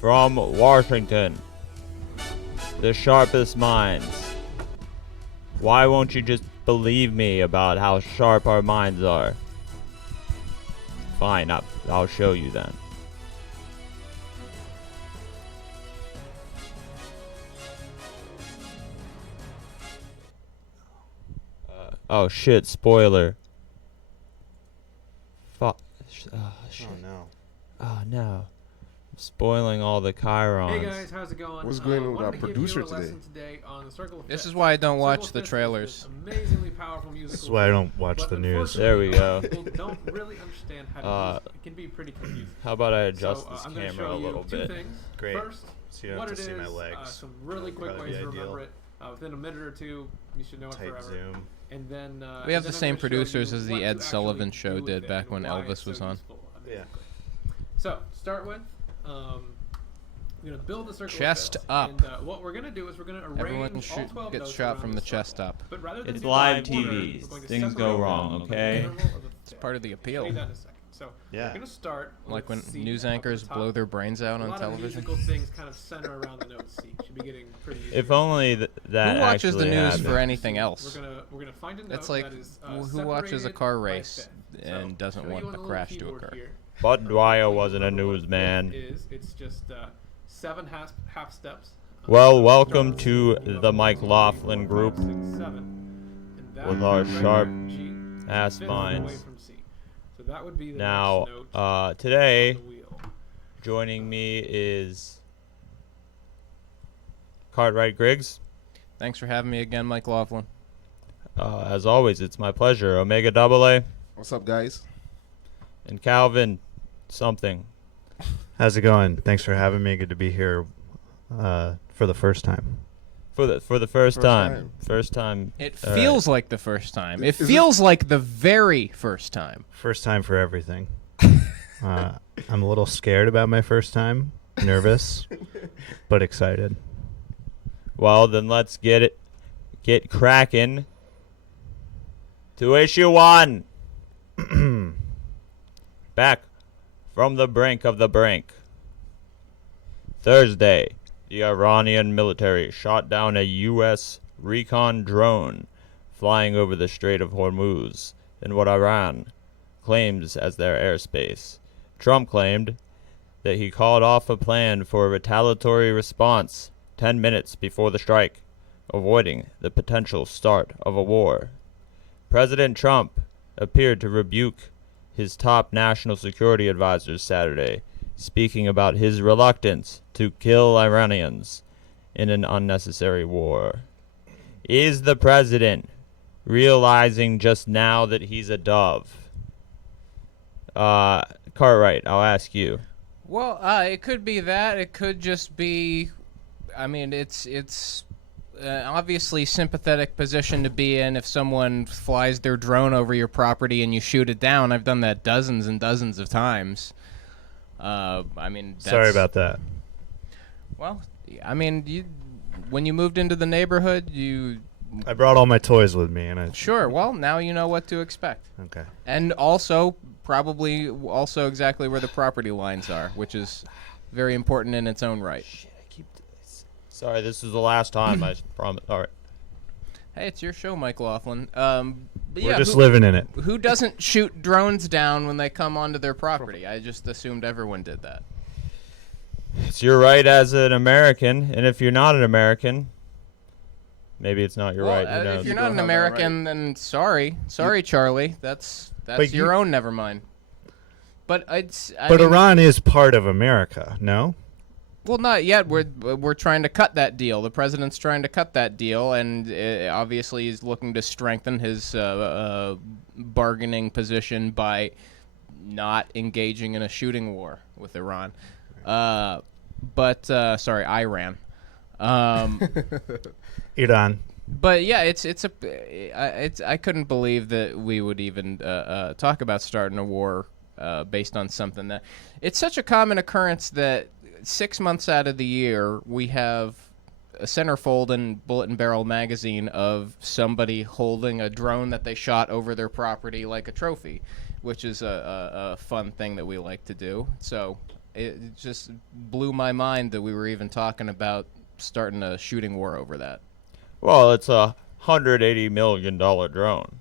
From Washington, the sharpest minds. Why won't you just believe me about how sharp our minds are? Fine, I'll show you then. Oh shit, spoiler. Fuck. Shit. Oh no. Oh no. I'm spoiling all the chirons. Hey guys, how's it going? What's going on with our producer today? On the Circle of This Fifth. is why I don't watch Circle the of Fifth trailers. is this amazingly powerful musical This is why I don't watch but the news. There we go. People don't really understand how to use it. It can be pretty confusing. How about I adjust So, this I'm gonna camera show a you little two bit? things. Great. First, So you don't what have to it see is, my legs. some really quick Probably ways to ideal. remember it. Within a minute or two, you should know it Tight forever. zoom. And then We have then the I'm same gonna show producers you as the what Ed to Sullivan actually show do with did it back and when why Elvis it's so was on. useful, Yeah. basically. So, start with, we're going to build the circle Chest of fifths, up. And what we're going to do is we're going to arrange Everyone all 12 gets notes shot around from the circle. chest up. But rather than It's do live them in order, TV. we're going to Things separate go them wrong, in an okay? interval of a It's fifth. part of the I'll show appeal. you that in a second. So Yeah. we're going to start Like with when C news up at the anchors top. blow their brains out A on lot television. of musical things kind of center around the note C. Should be getting pretty easy. If only that Who watches the actually news happened. for anything else? We're gonna find a note That's like that is, who watches a separated car by race fifth. and So, doesn't show want you on a the little crash to keyboard occur. here. Bud Dwyer wasn't a Remember what newsman. fifth is. It's just 7 half steps. Well, welcome to the MikeLaughlin group 5, 6, 7. And that with is our regular sharp G, ass fifth away minds. from C. So that would be the Now, next note today, on the wheel. joining me is Cartwright Griggs. Thanks for having me again, MikeLaughlin. As always, it's my pleasure. Omega Double A What's up, guys? and Calvin something. How's it going? Thanks for having me. Good to be here for the first time. For the first First time. time. First time. It All feels like the first time. It Is feels like the very first time. First time for everything. I'm a little scared about my first time. Nervous, but excited. Well, then let's get cracking to issue 1. Back from the brink of the brink. Thursday, the Iranian military shot down a U.S. recon drone flying over the Strait of Hormuz in what Iran claims as their airspace. Trump claimed that he called off a plan for a retaliatory response 10 minutes before the strike, avoiding the potential start of a war. President Trump appeared to rebuke his top national security advisors Saturday, speaking about his reluctance to kill Iranians in an unnecessary war. Is the president realizing just now that he's a dove? Cartwright, I'll ask you. Well, it could be that. It could just be. I mean, it's obviously sympathetic position to be in if someone flies their drone over your property and you shoot it down. I've done that dozens and dozens of times. I mean, Sorry about that. Well, I mean, when you moved into the neighborhood, I brought all my toys with me, and I. Sure. Well, now you know what to expect. Okay. And also, probably also exactly where the property lines are, which is very important in its own right. Sorry, this is the last time, I promise. All right. Hey, it's your show, MikeLaughlin. We're just living in it. Who doesn't shoot drones down when they come onto their property? I just assumed everyone did that. It's your right as an American, and if you're not an American, maybe it's not your Well, right. Who knows? if you're not an American, then sorry, Charlie. That's But your you- own. Never mind. But I But mean, Iran is part of America, no? well, not yet. We're trying to cut that deal. The president's trying to cut that deal, and obviously he's looking to strengthen his bargaining position by not engaging in a shooting war with Iran. Sorry, Iran. Iran. But yeah, I couldn't believe that we would even talk about starting a war based on something that it's such a common occurrence that 6 months out of the year we have a centerfold in Bullet and Barrel magazine of somebody holding a drone that they shot over their property like a trophy, which is a fun thing that we like to do. So It just blew my mind that we were even talking about starting a shooting war over that. Well, it's a $180 million drone.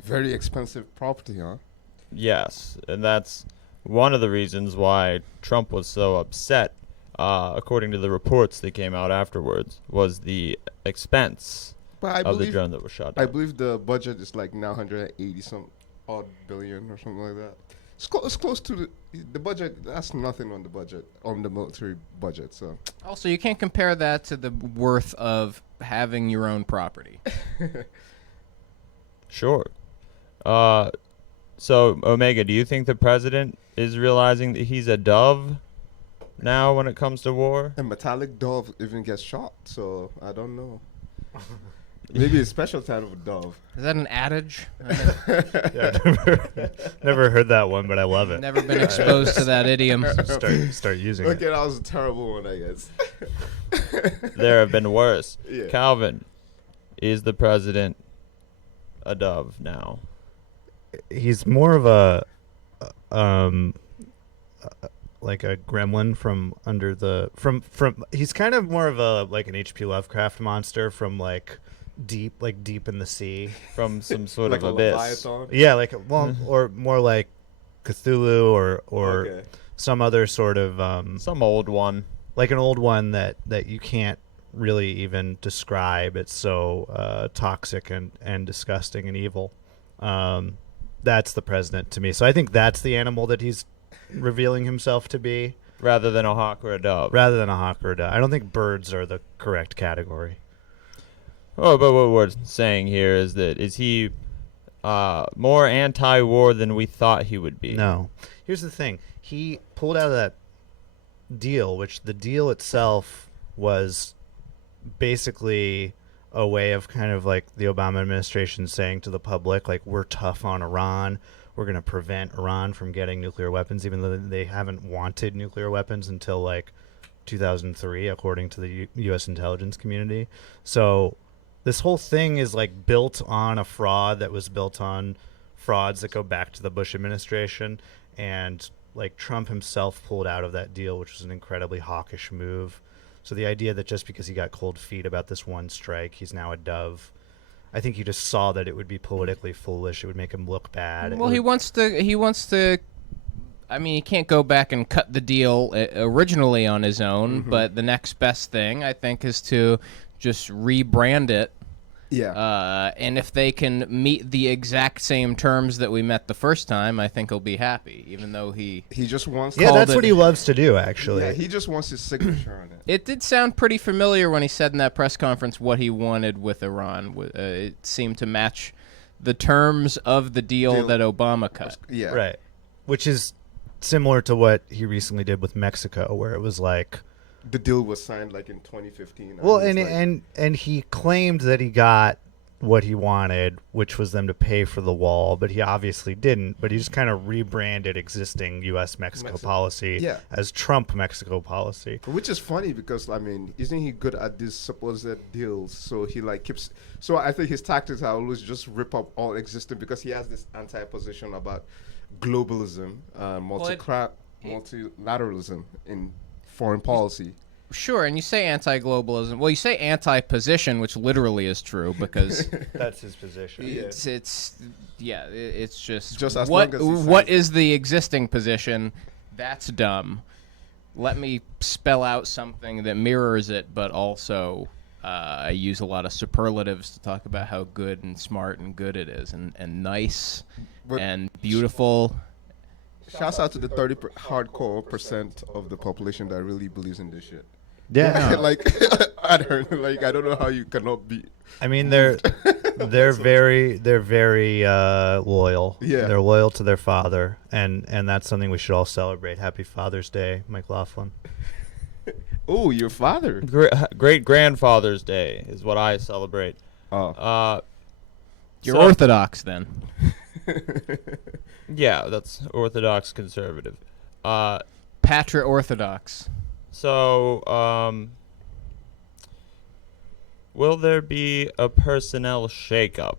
Very expensive property, huh? Yes, and that's one of the reasons why Trump was so upset, according to the reports that came out afterwards, was the expense But I of the believe drone that was shot I down. believe the budget is like now 180 some odd billion or something like that. It's close to the budget. That's nothing on the budget, on the military budget. So Also, you can't compare that to the worth of having your own property. Sure. So, Omega, do you think the president is realizing that he's a dove now when it comes to war? a metallic dove even gets shot. So I don't know. Maybe a special type of dove. Is that an adage? Yeah, never heard that one, but I love it. Never been exposed to that idiom. Start using Okay, it. that was a terrible one, I guess. There have been worse. Yeah. Calvin, is the president a dove now? He's more of a like a gremlin from under the from he's kind of more of a like an H.P. Lovecraft monster from like deep in the sea. From some sort Like of a abyss? Leviathan. Yeah, like well, or more like Cthulhu or Okay. some other sort of Some old one. like an old one that you can't really even describe. It's so toxic and disgusting and evil. That's the president to me. So I think that's the animal that he's revealing himself to be, Rather than a hawk or a dove. rather than a hawk or a dove. I don't think birds are the correct category. Oh, but what we're saying here is that is he more anti-war than we thought he would be? No. Here's the thing. He pulled out of that deal, which the deal itself was basically a way of kind of like the Obama administration saying to the public, like, we're tough on Iran. We're going to prevent Iran from getting nuclear weapons, even though they haven't wanted nuclear weapons until like 2003, according to the U.S. intelligence community. So this whole thing is like built on a fraud that was built on frauds that go back to the Bush administration. And like Trump himself pulled out of that deal, which was an incredibly hawkish move. So the idea that just because he got cold feet about this one strike, he's now a dove. I think he just saw that it would be politically foolish. It would make him look bad. Well, he wants to. I mean, he can't go back and cut the deal originally on his own, but the next best thing, I think, is to just rebrand it. Yeah. And if they can meet the exact same terms that we met the first time, I think he'll be happy, even though he He just wants. Yeah, called that's it- what he loves to do, actually. Yeah, he just wants his signature on it. It did sound pretty familiar when he said in that press conference what he wanted with Iran. It seemed to match the terms of the deal that Obama cut. Yeah. Right. Which is similar to what he recently did with Mexico, where it was like, The deal was signed like in 2015. well, it's and he claimed that he got what he wanted, which was them to pay for the wall, but he obviously didn't. But he just kind of rebranded existing U.S.-Mexico policy Yeah. as Trump-Mexico policy. Which is funny because I mean, isn't he good at these supposed deals? So he like keeps. So I think his tactics are always just rip up all existing because he has this anti-position about globalism, multilateralism in foreign policy. Sure, and you say anti-globalism. Well, you say anti-position, which literally is true because That's his position. it's just Just as what long as he what says is the existing position? That's dumb. Let me spell out something that mirrors it, but also I use a lot of superlatives to talk about how good and smart and good it is, and nice But- and beautiful. Shouts out to the 30% percent of the population that really believes in this shit. Yeah. Like I don't know how you cannot be. I mean, they're very loyal. Yeah. They're loyal to their father, and that's something we should all celebrate. Happy Father's Day, MikeLaughlin. Oh, your father. Great grandfather's day is what I celebrate. Oh. You're So- Orthodox then. Yeah, that's Orthodox conservative. Patra Orthodox. So, will there be a personnel shakeup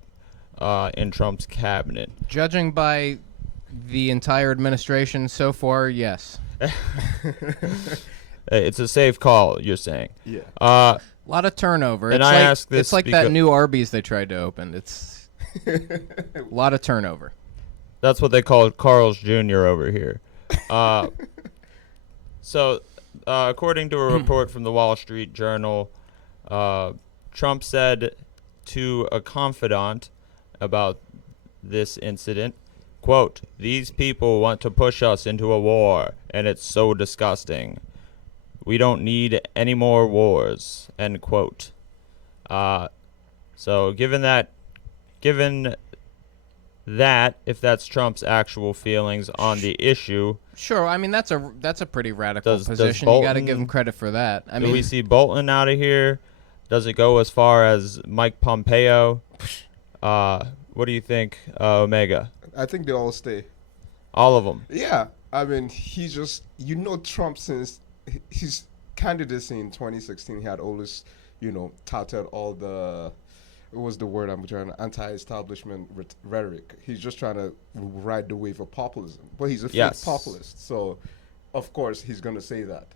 in Trump's cabinet? Judging by the entire administration so far, yes. It's a safe call, you're saying. Yeah. A lot of turnover. And it's I like, ask this it's like because- that new Arby's they tried to open. It's a lot of turnover. That's what they call Carl's Jr. over here. So, according to a report from the Wall Street Journal, Trump said to a confidant about this incident, quote, "These people want to push us into a war, and it's so disgusting. We don't need any more wars," end quote. So given that, if that's Trump's actual feelings on the issue, Sure, I mean that's a pretty radical Does position. You got to Bolton- give him credit for that. I do mean, we see Bolton out of here? Does it go as far as Mike Pompeo? What do you think, Omega? I think they all stay. All of them. Yeah, I mean, he just, Trump, since his candidacy in 2016, he had always, touted all the, what was the word I'm trying to, anti-establishment rhetoric. He's just trying to ride the wave of populism. But he's a fake Yes. populist, so of course he's going to say that.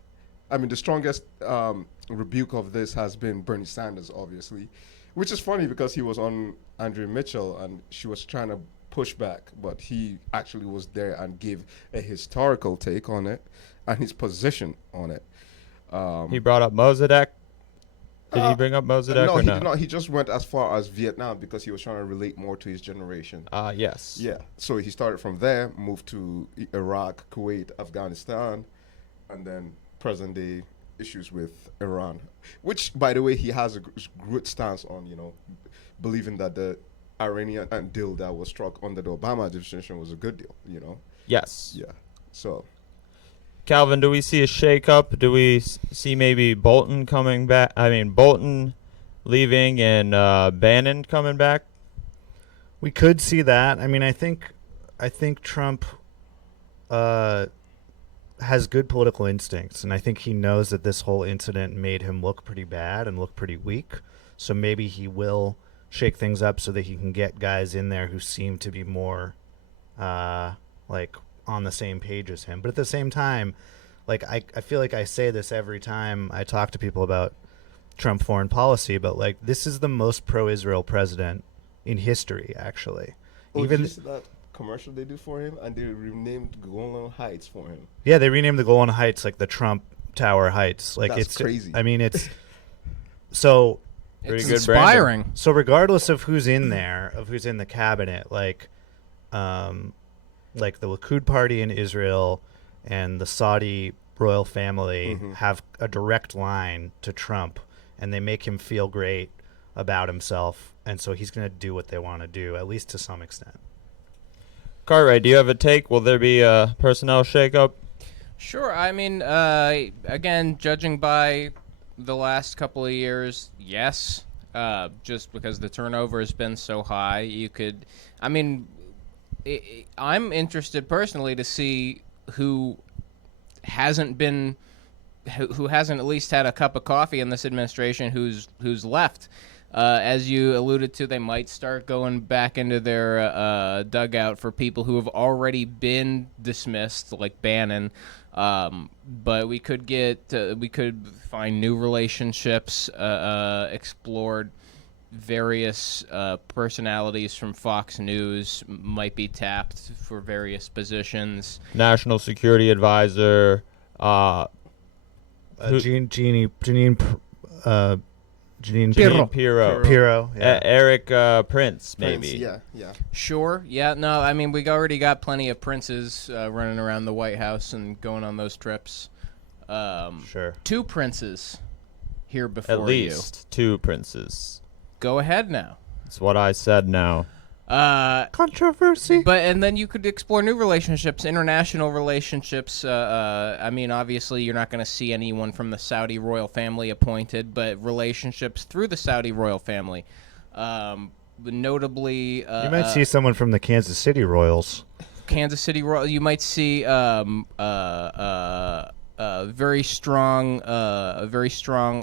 I mean, the strongest rebuke of this has been Bernie Sanders, obviously, which is funny because he was on Andrea Mitchell and she was trying to push back, but he actually was there and gave a historical take on it and his position on it. He brought up Mossadegh. Did he bring up Mossadegh No, or he no? did not. He just went as far as Vietnam because he was trying to relate more to his generation. Yes. Yeah. So he started from there, moved to Iraq, Kuwait, Afghanistan, and then present day issues with Iran, which, by the way, he has a good stance on, believing that the Iranian deal that was struck under the Obama administration was a good deal, Yes. Yeah. So, Calvin, do we see a shakeup? Do we see maybe Bolton coming back? I mean, Bolton leaving and Bannon coming back? We could see that. I mean, I think Trump has good political instincts, and I think he knows that this whole incident made him look pretty bad and look pretty weak. So maybe he will shake things up so that he can get guys in there who seem to be more like on the same page as him. But at the same time, like I feel like I say this every time I talk to people about Trump foreign policy, but like this is the most pro-Israel president in history, actually. did you see that commercial they do for him, and they renamed Golan Heights for him? Yeah, they renamed the Golan Heights like the Trump Tower Heights. Like That's it's crazy. I mean, it's so. Pretty it's good inspiring. So regardless of who's in there, of who's in the cabinet, like the Likud party in Israel and the Saudi royal family have a direct line to Trump, and they make him feel great about himself, and so he's going to do what they want to do, at least to some extent. Cartwright, do you have a take? Will there be a personnel shakeup? Sure. I mean, again, judging by the last couple of years, yes. Just because the turnover has been so high, you could. I mean, I'm interested personally to see who hasn't been, who hasn't at least had a cup of coffee in this administration, who's left. As you alluded to, they might start going back into their dugout for people who have already been dismissed, like Bannon. But we could find new relationships, explored. Various personalities from Fox News might be tapped for various positions. National Security Advisor. Janine Pirro. Pirro, yeah. Eric Prince, maybe. Prince, yeah. Sure. Yeah. No. I mean, we already got plenty of princes running around the White House and going on those trips. Sure. 2 princes here before At least 2 princes. Go ahead now. That's what I said now. Controversy. And then you could explore new relationships, international relationships. I mean, obviously, you're not going to see anyone from the Saudi royal family appointed, but relationships through the Saudi royal family. Notably, You might see someone from the Kansas City Royals. Kansas City Royal. You might see very strong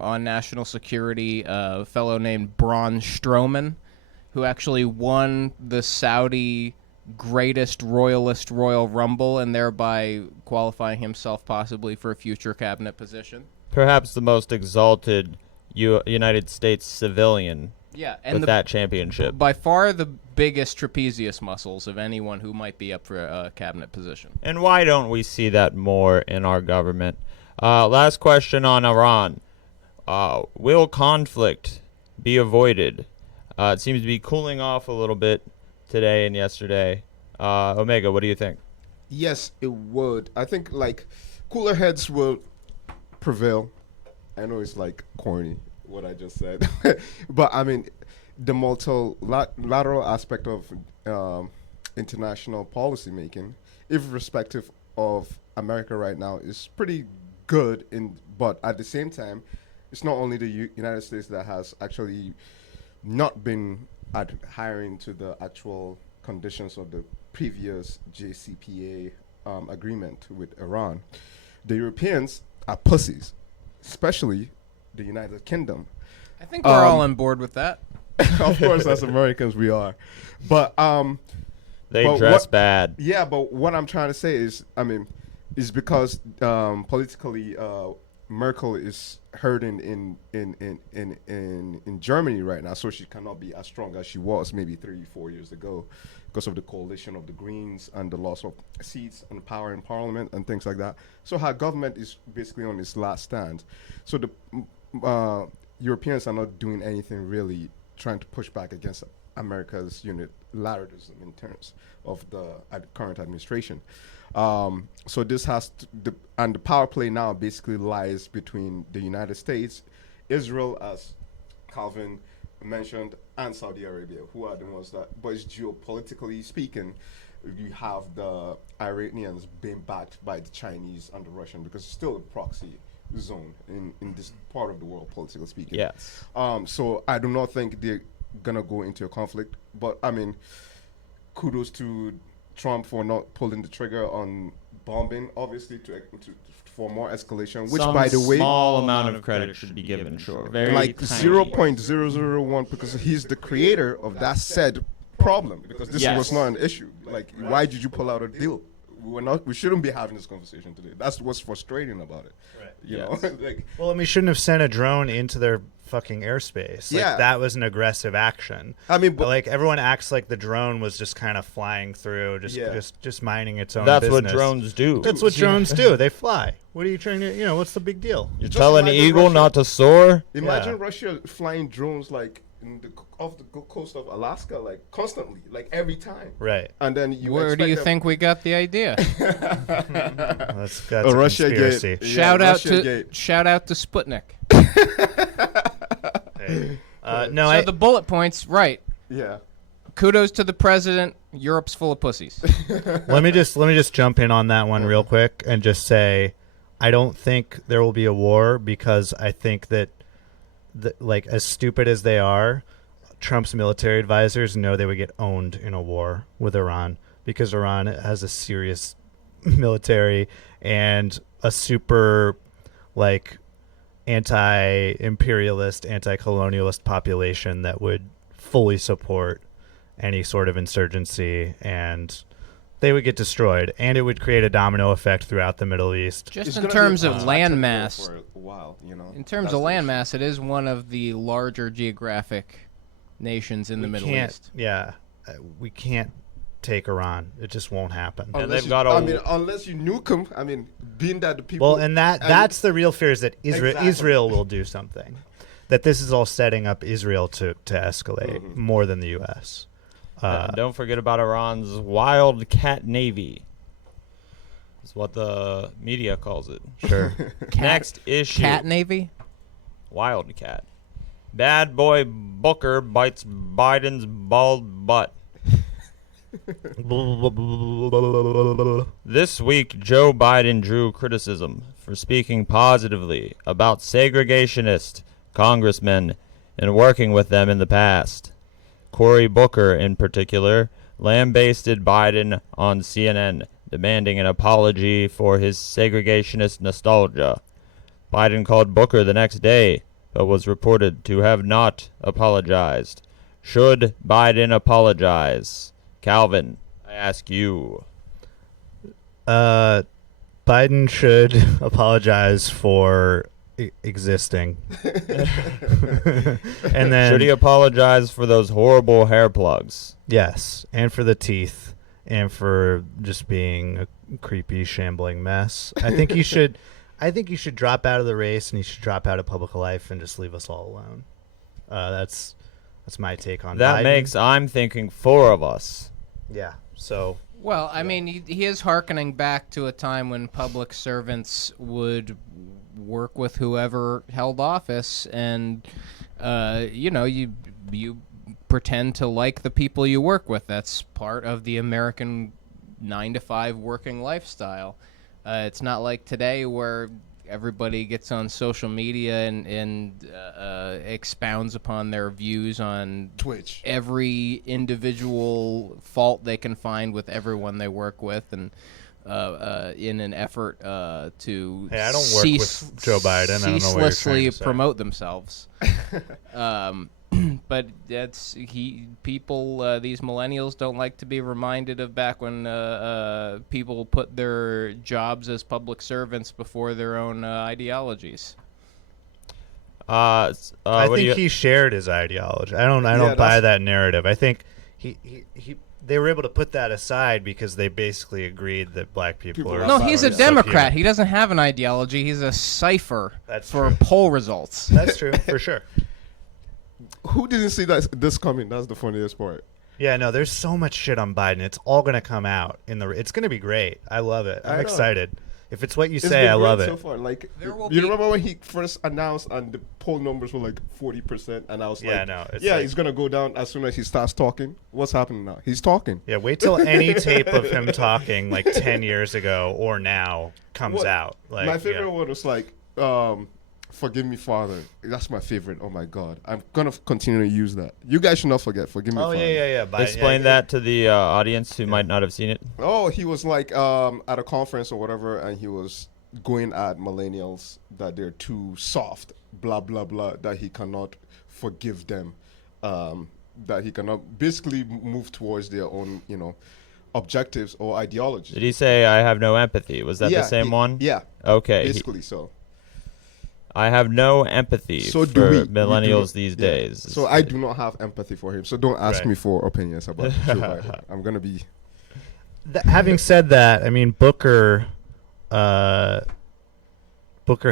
on national security fellow named Braun Strowman, who actually won the Saudi greatest royalist Royal Rumble and thereby qualifying himself possibly for a future cabinet position. Perhaps the most exalted United States civilian Yeah, and with that championship. by far the biggest trapezius muscles of anyone who might be up for a cabinet position. And why don't we see that more in our government? Last question on Iran. Will conflict be avoided? It seems to be cooling off a little bit today and yesterday. Omega, what do you think? Yes, it would. I think like cooler heads will prevail. I know it's like corny what I just said, but I mean the multilateral aspect of international policy making, irrespective of America right now, is pretty good. But at the same time, it's not only the United States that has actually not been adhering to the actual conditions of the previous JCPA agreement with Iran. The Europeans are pussies, especially the United Kingdom. I think we're all on board with that. Of course, as Americans, we are. But They but dress what- bad. yeah, but what I'm trying to say is, I mean, is because politically, Merkel is hurting in Germany right now, so she cannot be as strong as she was maybe 3-4 years ago because of the coalition of the Greens and the loss of seats and power in parliament and things like that. So her government is basically on its last stand. So the Europeans are not doing anything really trying to push back against America's unilateralism in terms of the current administration. So this has to, and the power play now basically lies between the United States, Israel, as Calvin mentioned, and Saudi Arabia, who are the ones that, but it's geopolitically speaking, you have the Iranians being backed by the Chinese and the Russian because it's still a proxy zone in this part of the world, politically speaking. Yes. So I do not think they're gonna go into a conflict, but I mean, kudos to Trump for not pulling the trigger on bombing, obviously, for more escalation. Which, Some by the way, small amount of credit should be given. Sure. Very like tiny. 0.001, because he's the creator of that said problem. Because this Yes. was not an issue. Like, why did you pull out a deal? We shouldn't be having this conversation today. That's what's frustrating about it. Right. You Yes. know, like, Well, and we shouldn't have sent a drone into their fucking airspace. Like, Yeah. that was an aggressive action. I mean, But like everyone acts like the drone was just kind of flying through, Yeah. just minding its own That's business. what drones do. That's what drones do. They fly. What are you trying to? What's the big deal? You Just tell an imagine eagle Russia- not to soar? imagine Yeah. Russia flying drones like off the coast of Alaska, like constantly, like every time. Right. And then you Where do you expect them- think we got the idea? That's a Russia conspiracy. gate. shout Yeah, out Russia to gate. shout out to Sputnik. Hey. So the bullet points, right? Yeah. Kudos to the president. Europe's full of pussies. let me just jump in on that one real quick and just say, I don't think there will be a war because I think that, like, as stupid as they are, Trump's military advisors know they would get owned in a war with Iran because Iran has a serious military and a super, like, anti-imperialist, anti-colonialist population that would fully support any sort of insurgency, and they would get destroyed, and it would create a domino effect throughout the Middle East. Just It's in gonna be terms a of protracted war landmass, for a while, you know. in terms That's of the issue. landmass, it is one of the larger geographic nations in the Middle East. Yeah, we can't take Iran. It just won't happen. And Unless they've got a- I mean, unless you nuke them. I mean, being that the people. Well, and that's the real fear, is that Exactly. Israel will do something. That this is all setting up Israel to escalate more than the U.S. And don't forget about Iran's wildcat navy. Is what the media calls it. Sure. Next issue. Cat Navy? Wildcat. Bad boy Booker bites Biden's bald butt. This week, Joe Biden drew criticism for speaking positively about segregationist congressmen and working with them in the past. Cory Booker, in particular, lambasted Biden on CNN, demanding an apology for his segregationist nostalgia. Biden called Booker the next day, but was reported to have not apologized. Should Biden apologize? Calvin. I ask you. Biden should apologize for existing. And then Should he apologize for those horrible hair plugs? yes, and for the teeth, and for just being a creepy, shambling mess. I think he should. I think he should drop out of the race, and he should drop out of public life and just leave us all alone. That's my take on That Biden. makes, I'm thinking, 4 of us. Yeah. So Well, I mean, he is hearkening back to a time when public servants would work with whoever held office, and you pretend to like the people you work with. That's part of the American 9-to-5 working lifestyle. It's not like today where everybody gets on social media and expounds upon their views on Twitch. every individual fault they can find with everyone they work with, and in an effort to Hey, I don't work with Joe Biden. I don't know what you're ceaselessly trying to say. promote themselves. But these millennials don't like to be reminded of back when people put their jobs as public servants before their own ideologies. I What do think you, he shared his ideology. I don't buy that's- that narrative. I think they were able to put that aside because they basically agreed that black people People are. are No, he's a Yeah. Democrat. He doesn't have an ideology. He's a cipher That's for true. poll results. That's true for sure. Who didn't see this coming? That's the funniest part. Yeah, no, there's so much shit on Biden. It's all gonna come out it's gonna be great. I love it. I I'm know. excited. If it's what you It's say, been I great love so it. far. Like, There will you be- remember when he first announced and the poll numbers were like 40%, and I was Yeah, like, no, it's yeah, like- he's gonna go down as soon as he starts talking. What's happening now? He's talking. Yeah, wait till any tape of him talking like 10 years ago or now comes What- out. Like, My favorite yeah. one was like, "Forgive me, Father." That's my favorite. Oh my God, I'm gonna continue to use that. You guys should not forget. Forgive me, Oh Father. yeah. Biden, explain yeah, that to the audience who might not have seen it? Oh, he was like at a conference or whatever, and he was going at millennials that they're too soft, blah blah blah, that he cannot forgive them, that he cannot basically move towards their own, objectives or ideologies. Did he say, I have no empathy? Was that Yeah, the same one? Yeah, Okay. basically so. I have no empathy So for do we. millennials these Yeah. days. So I do not have empathy for him. So don't ask Right. me for opinions about Joe Biden. I'm gonna be. Having said that, I mean Booker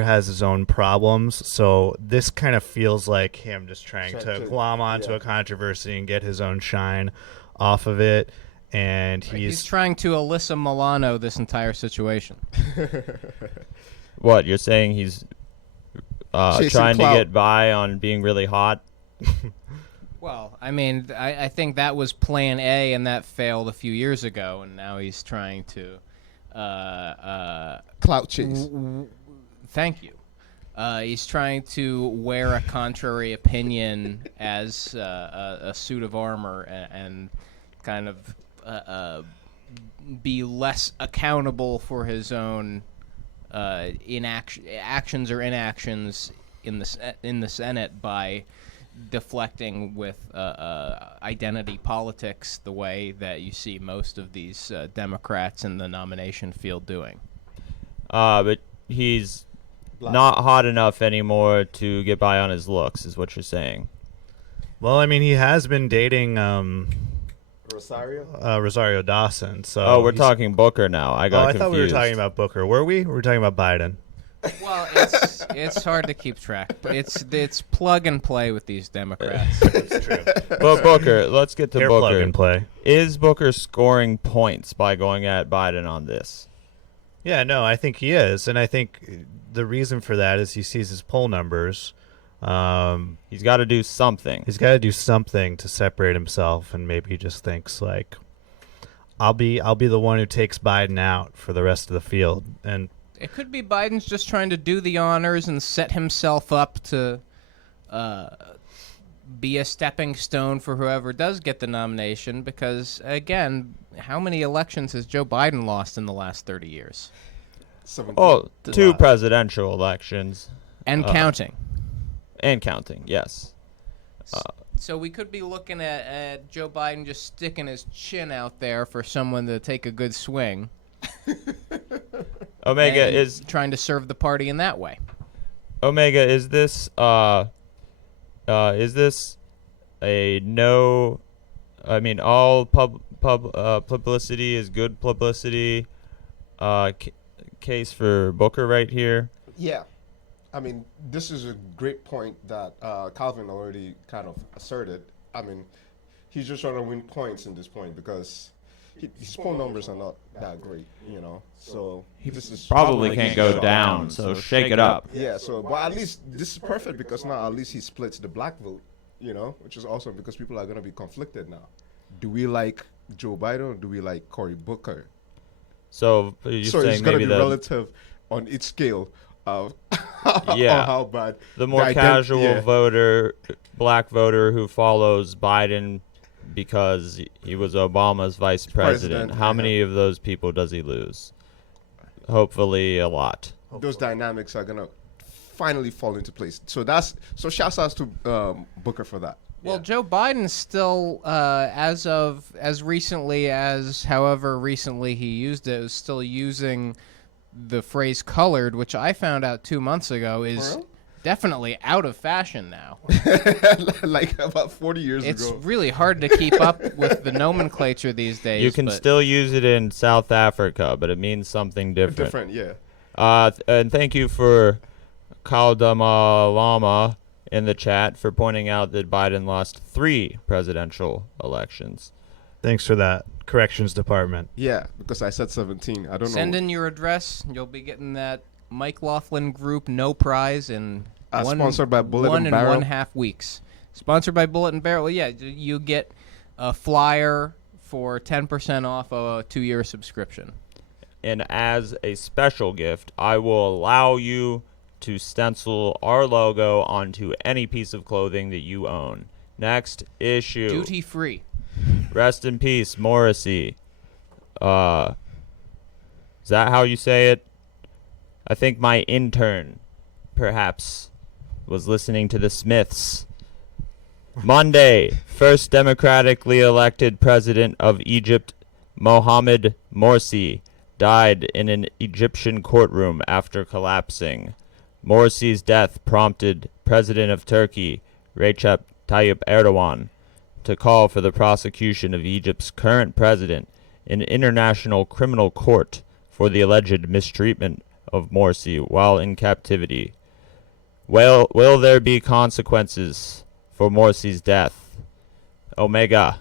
has his own problems, so this kind of feels like him just trying to glom onto yeah. a controversy and get his own shine off of it. And He's trying to Alyssa Milano this entire situation. What, you're saying he's Chasing trying to clout. get by on being really hot? Well, I mean, I think that was Plan A, and that failed a few years ago, and now he's trying to. Clout chase. Thank you. He's trying to wear a contrary opinion as a suit of armor and kind of be less accountable for his own actions or inactions in the Senate by deflecting with identity politics, the way that you see most of these Democrats in the nomination field doing. But he's Black. not hot enough anymore to get by on his looks, is what you're saying. well, I mean, he has been dating Rosario. Rosario Dawson. So Oh, we're he's- talking Booker now. I Oh, got I confused. thought we were talking about Booker. Were we? We were talking about Biden. Well, it's hard to keep track. It's plug and play with these Democrats. That's true. But Booker, let's get to Hair plug Booker. and play. Is Booker scoring points by going at Biden on this? Yeah, no, I think he is, and I think the reason for that is he sees his poll numbers. He's got to do something. He's got to do something to separate himself, and maybe he just thinks like, I'll be the one who takes Biden out for the rest of the field, and It could be Biden's just trying to do the honors and set himself up to be a stepping stone for whoever does get the nomination, because, again, how many elections has Joe Biden lost in the last 30 years? 17. Oh, 2 presidential elections And counting. and counting. Yes. So we could be looking at Joe Biden just sticking his chin out there for someone to take a good swing. Omega and is trying to serve the party in that way. Omega. Is this a no? I mean, all publicity is good publicity. Case for Booker right here. Yeah. I mean, this is a great point that Calvin already kind of asserted. I mean, he's just trying to win points in this point because his poll numbers are not that great, you know. So this is Probably can't go down, so shake it up. Yeah. So, but at least this is perfect because now at least he splits the black vote, you know, which is awesome because people are going to be conflicted now. Do we like Joe Biden or do we like Cory Booker? So you're So saying it's going to maybe be the relative on each scale of Yeah. of how bad the more the casual yeah. voter, black voter who follows Biden because he was Obama's vice president. How yeah. many of those people does he lose? Hopefully a lot. Those dynamics are gonna finally fall into place. So shouts out to Booker for that. Well, Joe Biden still, as recently as however recently he used it, is still using the phrase "colored," which I found out 2 months ago is definitely out of fashion now. Like about 40 years It's ago. really hard to keep up with the nomenclature these days. You can but still use it in South Africa, but it means something different. Different, yeah. And thank you for Kaldama Lama in the chat for pointing out that Biden lost 3 presidential elections. Thanks for that, corrections department. Yeah, because I said 17. I don't send know. in your address. You'll be getting that MikeLaughlin group no prize in Sponsored by Bullet one and and Barrel. 1/2 weeks. Sponsored by Bullet and Barrel. Yeah, you get a flyer for 10% off a 2-year subscription. And as a special gift, I will allow you to stencil our logo onto any piece of clothing that you own. Next issue. Duty free. Rest in peace, Morrissey. Is that how you say it? I think my intern, perhaps, was listening to the Smiths. Monday, first democratically elected president of Egypt, Mohammed Morsi, died in an Egyptian courtroom after collapsing. Morsi's death prompted President of Turkey, Recep Tayyip Erdogan, to call for the prosecution of Egypt's current president in international criminal court for the alleged mistreatment of Morsi while in captivity. Will there be consequences for Morsi's death? Omega.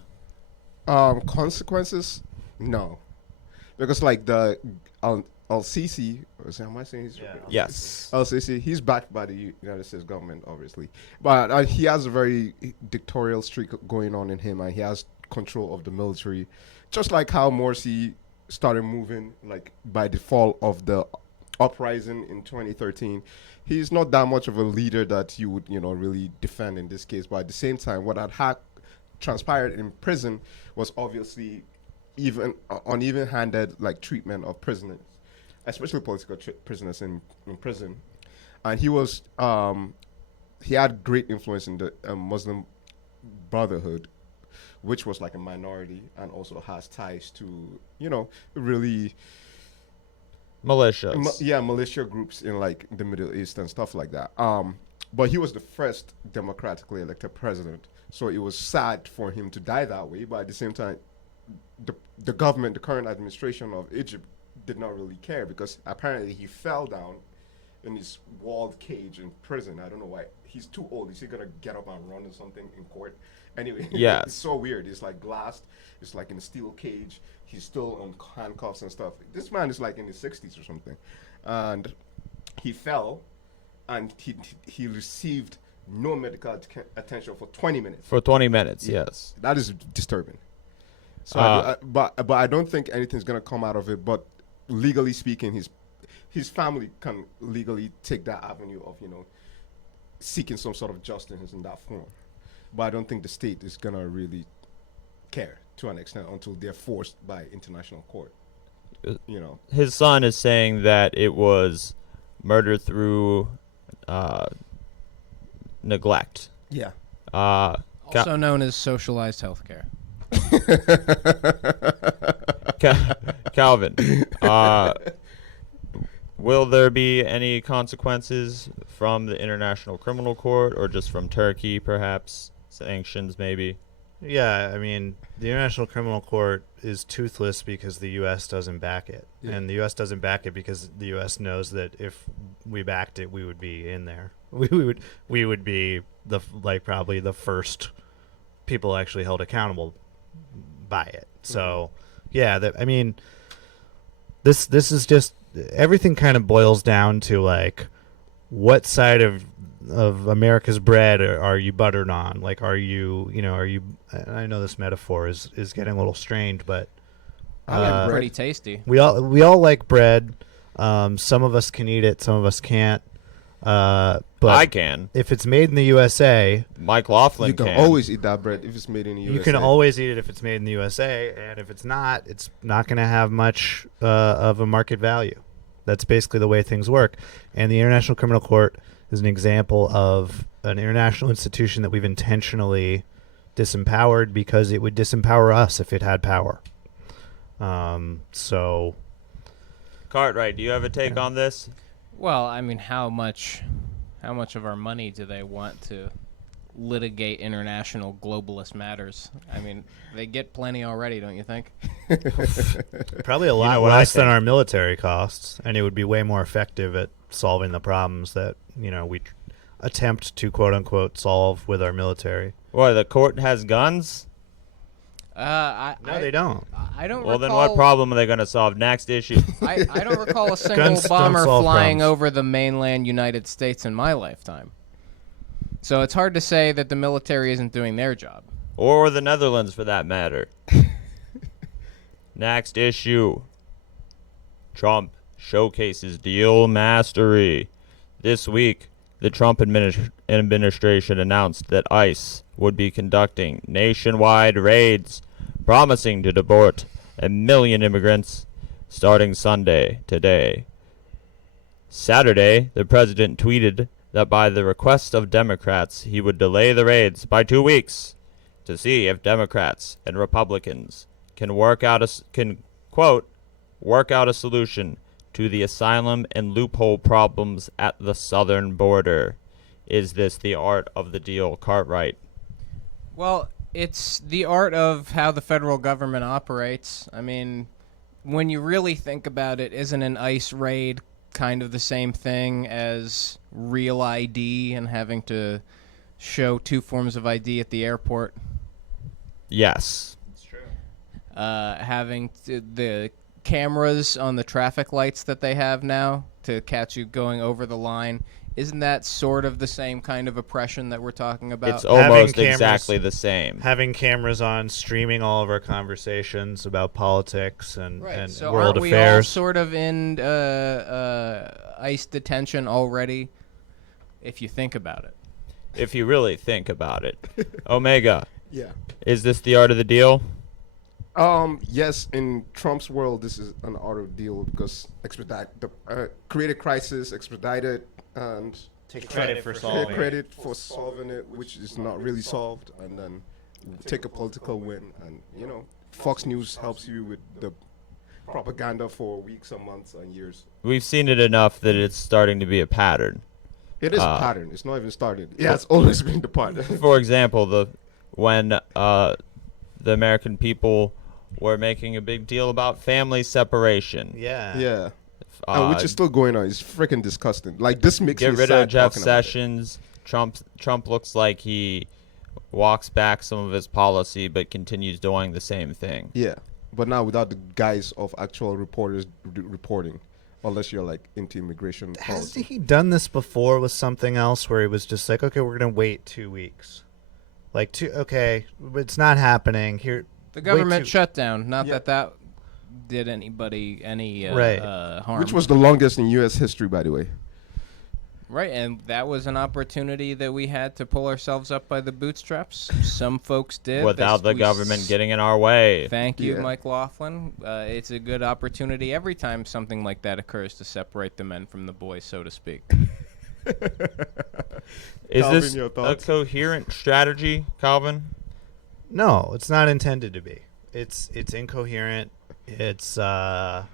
Consequences? No. Because like the Al-Sisi, am I saying his Yes. Al-Sisi, he's backed by the United States government, obviously. But he has a very dictatorial streak going on in him, and he has control of the military. Just like how Morsi started moving, like, by the fall of the uprising in 2013. He's not that much of a leader that you would, really defend in this case. But at the same time, what had transpired in prison was obviously uneven-handed, like, treatment of prisoners, especially political prisoners in prison. And he was, he had great influence in the Muslim Brotherhood, which was like a minority and also has ties to, really Militias. militia groups in like the Middle East and stuff like that. But he was the first democratically elected president, so it was sad for him to die that way. But at the same time, the government, the current administration of Egypt, did not really care because apparently he fell down in his walled cage in prison. I don't know why. He's too old. Is he gonna get up and run or something in court? Anyway, Yes. It's so weird. It's like glassed. It's like in a steel cage. He's still on handcuffs and stuff. This man is like in his 60s or something. And he fell, and he received no medical attention for 20 minutes. For 20 minutes, yes. That is disturbing. So, but I don't think anything's gonna come out of it. But legally speaking, his family can legally take that avenue of seeking some sort of justice in that form. But I don't think the state is gonna really care to an extent until they're forced by international court. His son is saying that it was murder through neglect. Yeah. Also known as socialized healthcare. Calvin, will there be any consequences from the International Criminal Court or just from Turkey, perhaps? Sanctions, maybe? Yeah, I mean, the International Criminal Court is toothless because the U.S. doesn't back it. Yeah. And the U.S. doesn't back it because the U.S. knows that if we backed it, we would be in there. We would be probably the first people actually held accountable by it. So, yeah, I mean, this is just everything kind of boils down to like what side of America's bread are you buttered on? Like, are you I know this metaphor is getting a little strange, but I like bread. Pretty tasty. we all like bread. Some of us can eat it, some of us can't. But I can. if it's made in the USA, MikeLaughlin You can can. always eat that bread if it's made in the USA. you can always eat it if it's made in the USA, and if it's not going to have much of a market value. That's basically the way things work. And the International Criminal Court is an example of an international institution that we've intentionally disempowered because it would disempower us if it had power. So, Cartwright, do you have a take on this? Well, I mean, how much of our money do they want to litigate international globalist matters? I mean, they get plenty already, don't you think? probably a lot know what I less than think. our military costs, and it would be way more effective at solving the problems that we attempt to quote unquote solve with our military. What, the court has guns? No, they don't. I don't Well, recall, then what problem are they going to solve? Next issue. I don't recall a single Guns don't bomber solve flying problems. over the mainland United States in my lifetime. So it's hard to say that the military isn't doing their job. Or the Netherlands, for that matter. Next issue. Trump showcases deal mastery. This week, the Trump administration announced that ICE would be conducting nationwide raids, promising to deport 1 million immigrants starting Sunday, today. Saturday, the president tweeted that by the request of Democrats, he would delay the raids by 2 weeks to see if Democrats and Republicans can work out a solution to the asylum and loophole problems at the southern border. Is this the art of the deal, Cartwright? Well, it's the art of how the federal government operates. I mean, when you really think about it, isn't an ICE raid kind of the same thing as real ID and having to show 2 forms of ID at the airport? Yes. Having the cameras on the traffic lights that they have now to catch you going over the line. Isn't that sort of the same kind of oppression that we're talking about? It's almost cameras- exactly the same. Having cameras on, streaming all of our conversations about politics and So world aren't we all affairs. sort of in ICE detention already, if you think about it? If you really think about it. Omega, Yeah. is this the art of the deal? Yes, in Trump's world, this is an auto deal because create a crisis, expedite it, and Take credit for take credit for solving it, which is not really solved, and then take a political win. And Fox News helps you with the propaganda for weeks and months and years. We've seen it enough that it's starting to be a pattern. It is a pattern. It's not even started. Yeah, it's always been the pattern. For example, when the American people were making a big deal about family separation. Yeah. Yeah. Which is still going on. It's freaking disgusting. Like, this makes Get me rid sad of Jeff talking about it. Sessions. Trump looks like he walks back some of his policy, but continues doing the same thing. Yeah, but now without the guise of actual reporters reporting, unless you're like into immigration policy. Hasn't he done this before with something else where he was just like, okay, we're going to wait 2 weeks? Okay, it's not happening. Here, The government wait shutdown. Not Yeah. that did anybody any Right. harm. Which was the longest in U.S. history, by the way. Right, and that was an opportunity that we had to pull ourselves up by the bootstraps. Some folks did. Without the government getting in our way. Thank you, Yeah. MikeLaughlin. It's a good opportunity every time something like that occurs to separate the men from the boys, so to speak. Is Calvin, this your a thoughts? coherent strategy, Calvin? No, it's not intended to be. It's incoherent. It's well,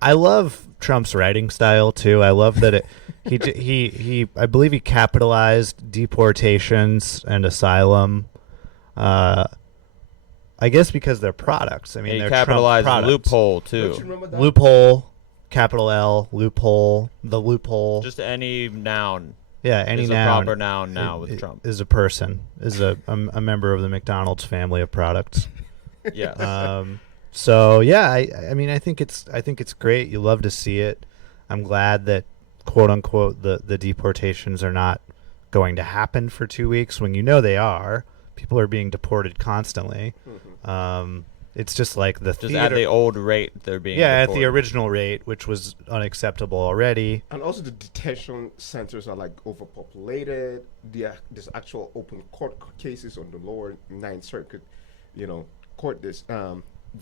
I love Trump's writing style too. I love that he I believe he capitalized deportations and asylum. I guess because they're products. I mean, He they're capitalized Trump products. loophole Don't too. you remember that? Loophole, capital L, loophole, the loophole. Just any noun Yeah, any is noun. a proper noun now with Trump. Is a person, is a member of the McDonald's family of products. Yes. So yeah, I mean I think it's great. You love to see it. I'm glad that quote unquote the deportations are not going to happen for 2 weeks when you know they are. People are being deported constantly. It's just like the Just theater. at the old rate they're being At the deported. original rate, which was unacceptable already. And also the detention centers are like overpopulated. There's actual open court cases on the lower Ninth Circuit, court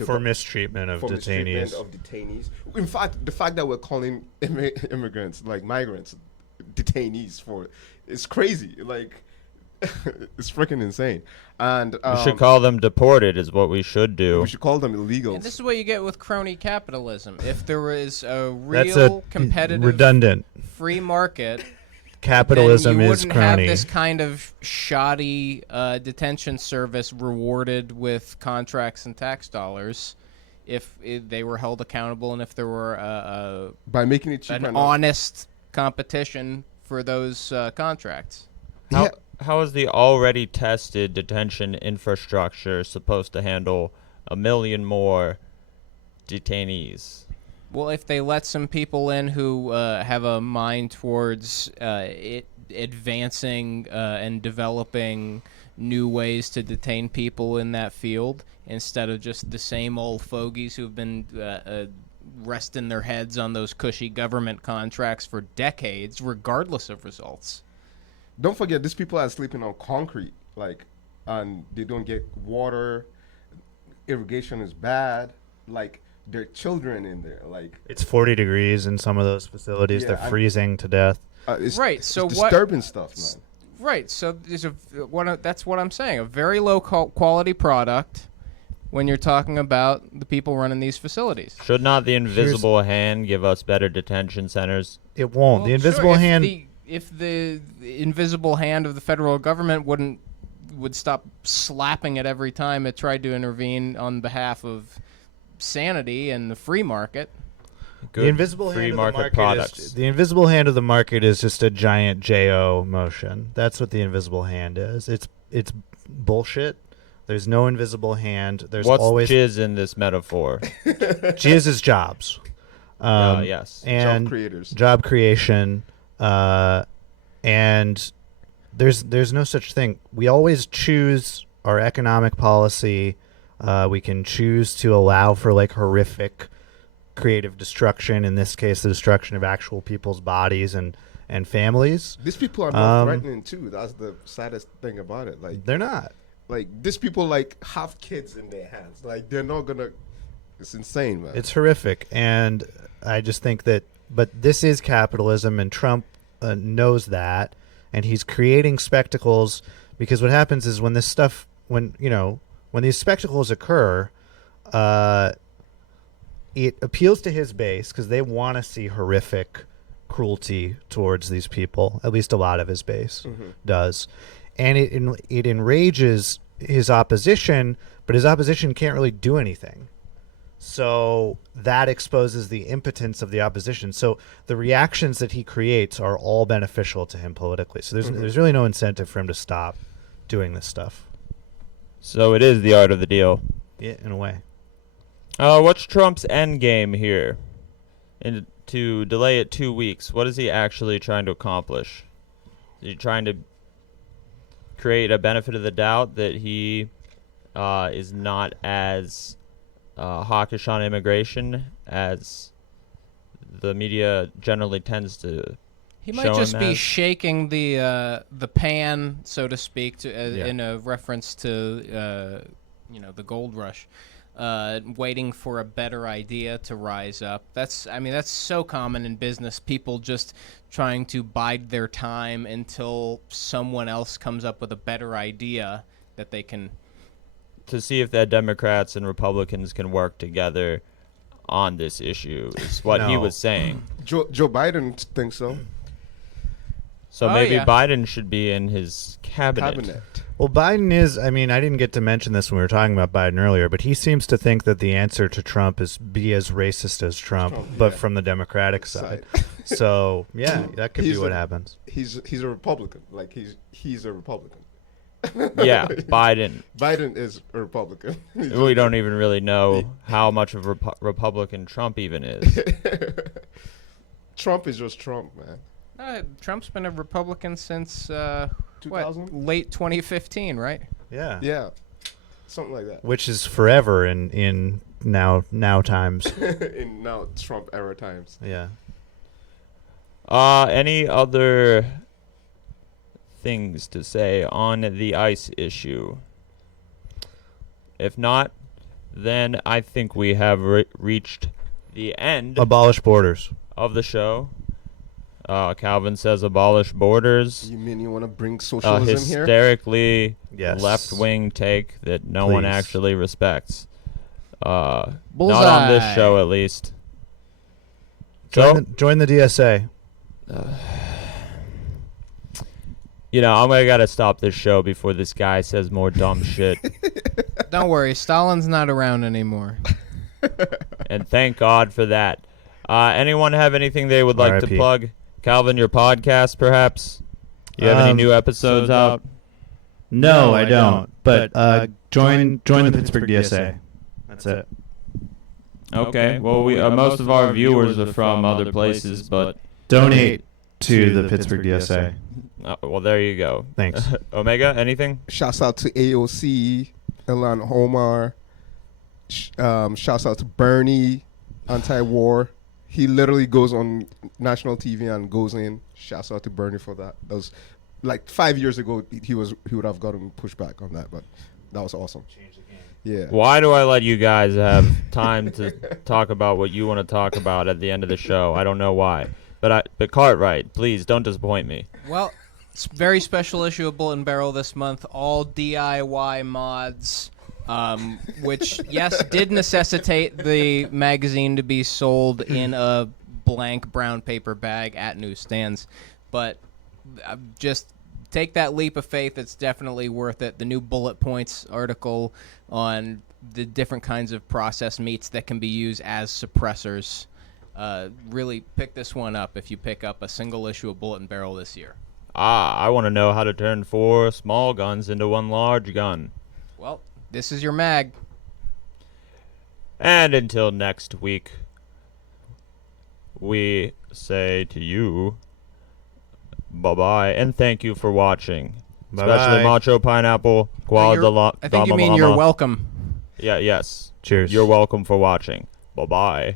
For mistreatment of for detainees. mistreatment of detainees. In fact, the fact that we're calling immigrants, like migrants, detainees it's crazy. Like, it's freaking insane. And We should call them deported is what we should do. we should call them illegals. And this is what you get with crony capitalism. If there was a That's real competitive redundant. free market, Capitalism then you is wouldn't have crony. this kind of shoddy detention service rewarded with contracts and tax dollars if they were held accountable and if there were By making it cheaper an honest competition for those contracts. How is the already tested detention infrastructure supposed to handle 1 million more detainees? Well, if they let some people in who have a mind towards advancing and developing new ways to detain people in that field, instead of just the same old fogies who've been resting their heads on those cushy government contracts for decades, regardless of results. Don't forget, these people are sleeping on concrete, and they don't get water. Irrigation is bad. There are children in there. It's 40 degrees in some of those facilities. Yeah, They're freezing to death. It's, Right, so it's what- disturbing stuff, man. Right, so there's that's what I'm saying. A very low quality product when you're talking about the people running these facilities. Should not the invisible hand give us better detention centers? It won't. Well, The invisible sure, hand. If the invisible hand of the federal government would stop slapping it every time it tried to intervene on behalf of sanity and the free market. Good The invisible free hand market of the market products. is the invisible hand of the market is just a giant JO motion. That's what the invisible hand is. It's bullshit. There's no invisible hand. There's What's always jizz in this metaphor? jizz is jobs. Yes. And Job creators. job creation, and there's no such thing. We always choose our economic policy. We can choose to allow for horrific creative destruction. In this case, the destruction of actual people's bodies and families. These people are not threatening too. That's the saddest thing about it. They're not. These people have kids in their hands. They're not gonna. It's insane, man. It's horrific, and I just think that. But this is capitalism, and Trump knows that, and he's creating spectacles because what happens is when this stuff, when these spectacles occur, it appeals to his base because they want to see horrific cruelty towards these people. At least a lot of his base does, and it enrages his opposition, but his opposition can't really do anything. So that exposes the impotence of the opposition. So the reactions that he creates are all beneficial to him politically. So there's really no incentive for him to stop doing this stuff. So it is the art of the deal. Yeah, in a way. What's Trump's end game here? And to delay it 2 weeks, what is he actually trying to accomplish? Is he trying to create a benefit of the doubt that he is not as hawkish on immigration as the media generally tends to? He might show just him be as? shaking the pan, so to speak, Yeah. in a reference to the gold rush. waiting for a better idea to rise up. That's so common in business. People just trying to bide their time until someone else comes up with a better idea that they can. To see if the Democrats and Republicans can work together on this issue is what he No. was saying. Joe Biden thinks so. So Oh, maybe yeah. Biden should be in his cabinet. Well, Biden is, I mean, I didn't get to mention this when we were talking about Biden earlier, but he seems to think that the answer to Trump is be as racist as Trump, but yeah. from the Democratic side. So, yeah, that could be what happens. He's a Republican. Like he's a Republican. Yeah, Biden. Biden is a Republican. We don't even really know how much of a Republican Trump even is. Trump is just Trump, man. Trump's been a Republican since 2000? late 2015, right? Yeah. Yeah, something like that. Which is forever in now times. In now Trump era times. Yeah. Any other things to say on the ICE issue? If not, then I think we have reached the end Abolish borders. of the show. Calvin says abolish borders. You mean you want to bring A socialism here? hysterically Yes. left-wing take that no one Please. actually respects. Not on Bullseye. this show, at least. Join the DSA. You know, I gotta stop this show before this guy says more dumb shit. Don't worry, Stalin's not around anymore. And thank God for that. Anyone have anything they would like to RIP. plug? Calvin, your podcast, perhaps? You have any new episodes out? No, I don't. But join the Pittsburgh DSA. That's it. Okay. Well, we most of our viewers are from other places, but Donate to the Pittsburgh DSA. well, there you go. Thanks. Omega, anything? Shouts out to AOC, Ilan Omar. Shouts out to Bernie, anti-war. He literally goes on national TV and goes in. Shouts out to Bernie for that. That was like 5 years ago. He would have gotten pushback on that, but that was awesome. Yeah. Why do I let you guys have time to talk about what you want to talk about at the end of the show? I don't know why. But Cartwright, please don't disappoint me. Well, it's a very special issue of Bullet and Barrel this month. All DIY mods, which, yes, did necessitate the magazine to be sold in a blank brown paper bag at newsstands. But just take that leap of faith. It's definitely worth it. The new Bullet Points article on the different kinds of processed meats that can be used as suppressors. Really pick this one up if you pick up a single issue of Bullet and Barrel this year. I want to know how to turn 4 small guns into 1 large gun. Well, this is your mag. And until next week, we say to you, bye-bye, and thank you for watching. Bye-bye. Especially Macho Pineapple, I think you mean you're welcome. Yeah, yes. Cheers. You're welcome for watching. Bye-bye.